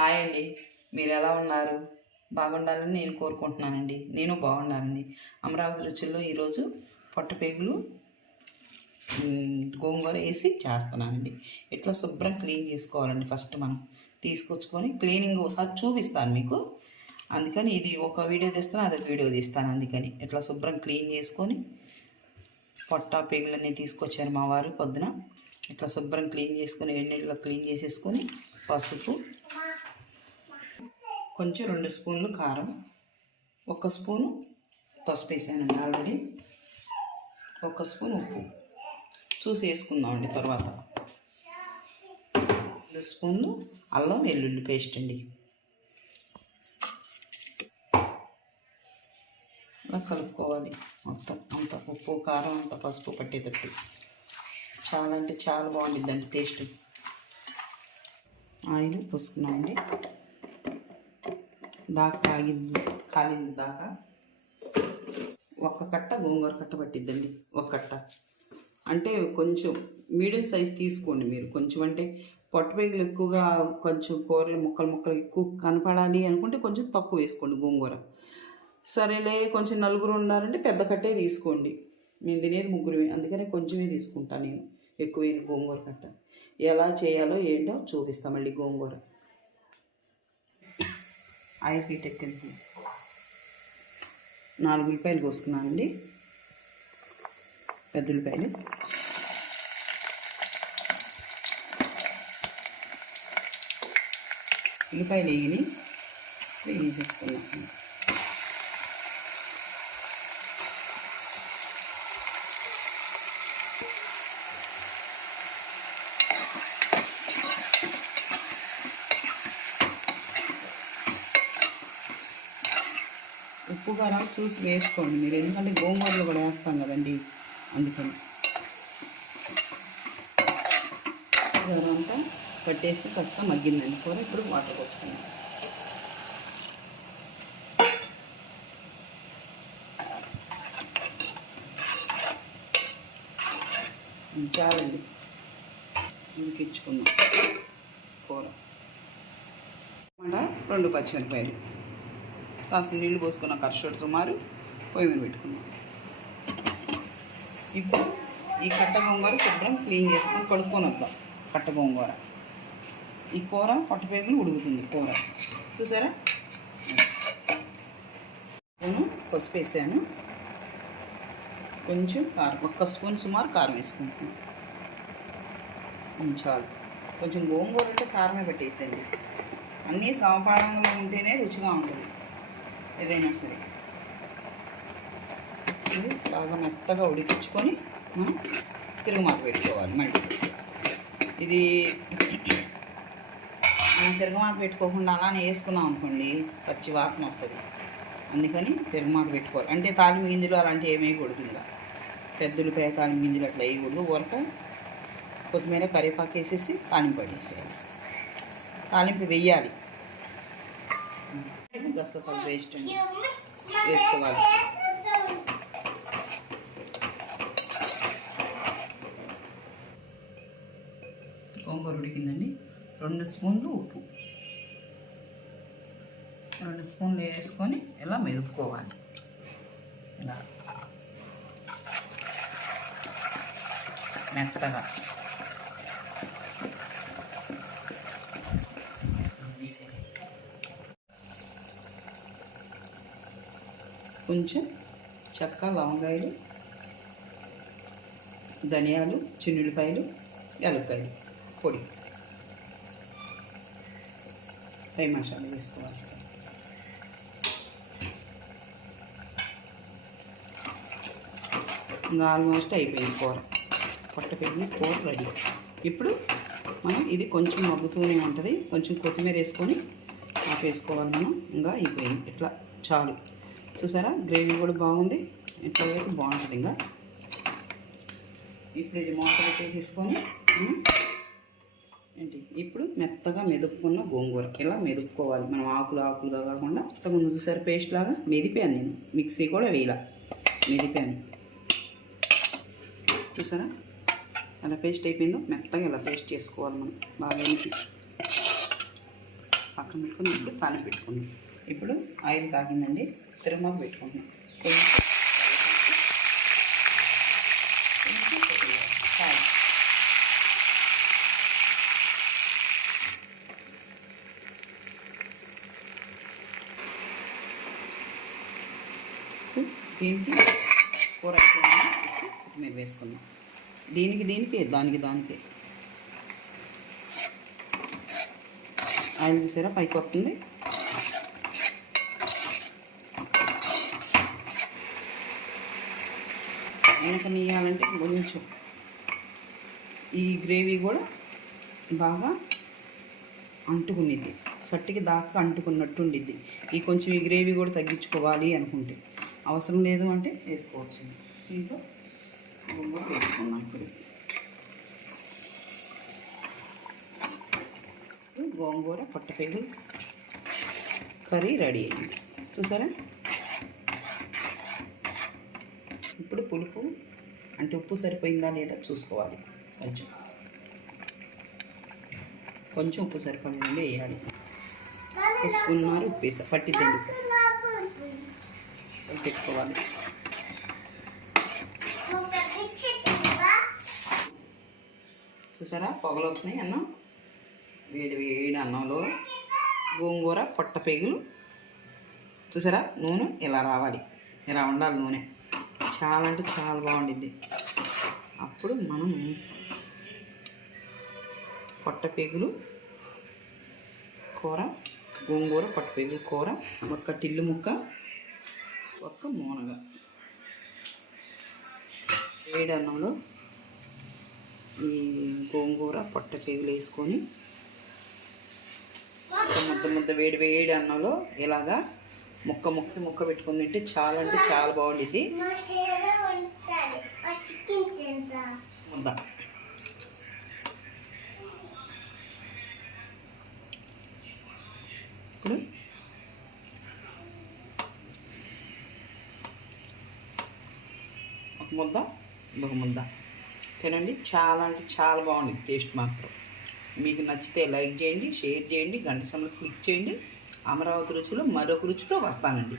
Hi అండి. మీరు ఎలా ఉన్నారు? బాగుండాలని నేను కోరుకుంటున్నానండి. నేను బాగున్నానండి. అమరావతి రుచుల్లో ఈరోజు పొట్టపేగులు గోంగూర వేసి చేస్తున్నానండి. ఇట్లా శుభ్రం క్లీన్ చేసుకోవాలండి. ఫస్ట్ మనం తీసుకొచ్చుకొని క్లీనింగ్ ఒకసారి చూపిస్తాను మీకు. అందుకని ఇది ఒక వీడియో తీస్తాను, అదొక వీడియో తీస్తాను. అందుకని ఇట్లా శుభ్రం క్లీన్ చేసుకొని పొట్ట పేగులన్నీ తీసుకొచ్చారు మా వారు పొద్దున. ఇట్లా శుభ్రం క్లీన్ చేసుకొని ఎన్నీళ్ళలో క్లీన్ చేసేసుకొని పసుపు, కొంచెం 2 స్పూన్లు కారం, 1 స్పూను పసుపు వేసానండి ఆల్రెడీ, 1 స్పూన్ ఉప్పు చూసి వేసుకుందామండి. తర్వాత 2 స్పూన్లు అల్లం వెల్లుల్లి పేస్ట్ అండి. అలా కలుపుకోవాలి మొత్తం అంత ఉప్పు కారం అంత పసుపు పట్టేటట్టు. చాలా అంటే చాలా బాగుంటుందండి టేస్ట్. ఆయిల్ పోసుకున్నామండి. దాకా కాలింది దాకా. ఒక్క కట్ట గోంగూర కట్ట పట్టిద్దండి. ఒక కట్ట అంటే కొంచెం మీడియం సైజ్ తీసుకోండి మీరు. కొంచెం అంటే పొట్టపేగులు ఎక్కువగా కొంచెం కూరలు ముక్కలు ఎక్కువ కనపడాలి అనుకుంటే కొంచెం తక్కువ వేసుకోండి గోంగూర. సరేలే కొంచెం నలుగురు ఉన్నారంటే పెద్ద కట్టే తీసుకోండి. నేను తినేది ముగ్గురు, అందుకనే కొంచెమే తీసుకుంటాను నేను. ఎక్కువైన గోంగూర కట్ట. ఎలా చేయాలో ఏంటో చూపిస్తాం మళ్ళీ. గోంగూర ఆయిల్ హీట్ ఎక్కింది. 4 ఉల్లిపాయలు కోసుకున్నానండి, పెద్ద ఉల్లిపాయలు. ఉల్లిపాయలు వేసేసుకున్నాను. ఉప్పు కారం చూసి వేసుకోండి మీరు, ఎందుకంటే గోంగూరలో కూడా వేస్తాం కదండి, అందుకని. అంతా పట్టేసి కాస్త మగ్గిందండి కూర. ఇప్పుడు వాటర్ పోసుకున్నాం. చాలండి, ఉడికించుకుందాం కూర. 2 పచ్చిమిరపకాయలు, కాస్త నీళ్ళు పోసుకున్న కర్షోడు సుమారు పొయ్యి మీద పెట్టుకున్నాం. ఇప్పుడు ఈ కట్ట గోంగూర శుభ్రం క్లీన్ చేసుకొని కడుక్కొని వద్దాం. కట్ట గోంగూర ఈ కూర పొట్టపేగులు ఉడుకుతుంది కూర. చూసారా? నేను పసుపు వేసాను, కొంచెం కారం, 1 స్పూన్ సుమారు కారం వేసుకుంటున్నాను. చాలు. కొంచెం గోంగూర అంటే కారమే పెట్టేద్దండి. అన్నీ సమపాడంగా ఉంటేనే రుచిగా ఉంటుంది ఏదైనా సరే. ఇది బాగా మెత్తగా ఉడికించుకొని మనం తిరుగుమాత పెట్టుకోవాలి. మళ్ళీ ఇది మనం తిరుగుమాత పెట్టుకోకుండా అలానే వేసుకున్నాం అనుకోండి, పచ్చి వాసన వస్తుంది. అందుకని తిరుగుమాత పెట్టుకోవాలి. అంటే తాలింపు గింజలు అలాంటివి ఏమీ వేయకూడదు. ఇంకా పెద్దలు తాలింపు గింజలు అట్లా వేయకూడదు. ఊరక కొత్తిమీర కరివేపాకు వేసేసి తాలింపు పడేసేయాలి. తాలింపు వెయ్యాలి. గసగసాలు పేస్ట్ వేసుకోవాలి. గోంగూర ఉడికిందండి. 2 స్పూన్లు ఉప్పు, 2 స్పూన్లు వేసుకొని ఇలా మెదుపుకోవాలి. ఇలా మెత్తగా. కొంచెం చెక్క, లవంగాయలు, ధనియాలు, చిన్నుల్లిపాయలు, యాలక్కాయలు పొడి, ఫ్రై మసాలా వేసుకోవాలి. ఇంకా ఆల్మోస్ట్ అయిపోయింది కూర. పొట్టపేగులు కూర రెడీ. ఇప్పుడు మనం ఇది కొంచెం మగ్గుతూనే ఉంటుంది. కొంచెం కొత్తిమీర వేసుకొని ఆపేసుకోవాలి మనం. ఇంకా అయిపోయింది. ఇట్లా చాలు. చూసారా? గ్రేవీ కూడా బాగుంది. ఇట్లా అయితే బాగుంటుంది. ఇంకా ఇప్పుడు ఇది మూత పెట్టేసుకొని ఏంటి ఇప్పుడు మెత్తగా మెదుపుకున్న గోంగూర ఇలా మెదుపుకోవాలి మనం. ఆకులుగా కాకుండా ఇంతకుముందు చూసారు పేస్ట్ లాగా మెదిపాను నేను. మిక్సీ కూడా వేయాల, మెదిపాను. చూసారా అలా పేస్ట్ అయిపోయిందో? మెత్తగా ఇలా పేస్ట్ చేసుకోవాలి మనం. బాగా పక్కన పెట్టుకుని ఇప్పుడు పాన పెట్టుకున్నాం. ఇప్పుడు ఆయిల్ కాగిందండి, తిరుమాకు పెట్టుకున్నాం. దీనికి కూర కొత్తిమీర వేసుకున్నాం. దీనికి దానికి ఆయిల్ చూసారా పైకి వస్తుంది. ఇంకా నీయాలంటే కొంచెం ఈ గ్రేవీ కూడా బాగా అంటుకునిద్ది, సట్టికి దాకా అంటుకున్నట్టు ఉండిద్ది. కొంచెం ఈ గ్రేవీ కూడా తగ్గించుకోవాలి అనుకుంటే, అవసరం లేదు అంటే వేసుకోవచ్చు. దీంట్లో గోంగూర వేసుకున్నాం. ఇప్పుడు గోంగూర పొట్టపేగులు కర్రీ రెడీ అయింది చూసారా. ఇప్పుడు పులుపు అంటే ఉప్పు సరిపోయిందా లేదా చూసుకోవాలి. కొంచెం ఉప్పు సరిపోయిందండి వేయాలి. వేసుకున్నారు, ఉప్పు వేసా పట్టిద్దండి, పెట్టుకోవాలి. చూసారా పొగలు వస్తున్నాయి. అన్నం వేడి అన్నంలో గోంగూర పొట్టపేగులు చూసారా. నూనె ఇలా రావాలి, ఇలా ఉండాలి నూనె. చాలా అంటే చాలా బాగుండిద్ది. అప్పుడు మనం పొట్టపేగులు కూర, గోంగూర పొట్టపేగులు కూర, ఒక్క టిల్లు ముక్క, ఒక్క మూనగ వేడి అన్నంలో ఈ గోంగూర పొట్టపేగులు వేసుకొని ముద్ద వేడి అన్నంలో ఇలాగా ముక్క పెట్టుకుని తింటే చాలా అంటే చాలా బాగుండిద్ది. ముద్ద ఇప్పుడు ఒక ముద్ద ముద్ద తినండి. చాలా అంటే చాలా బాగుంది టేస్ట్ మాత్రం. మీకు నచ్చితే లైక్ చేయండి, షేర్ చేయండి, గంట సమయంలో క్లిక్ చేయండి. అమరావతి రుచిలో మరొక రుచితో వస్తానండి.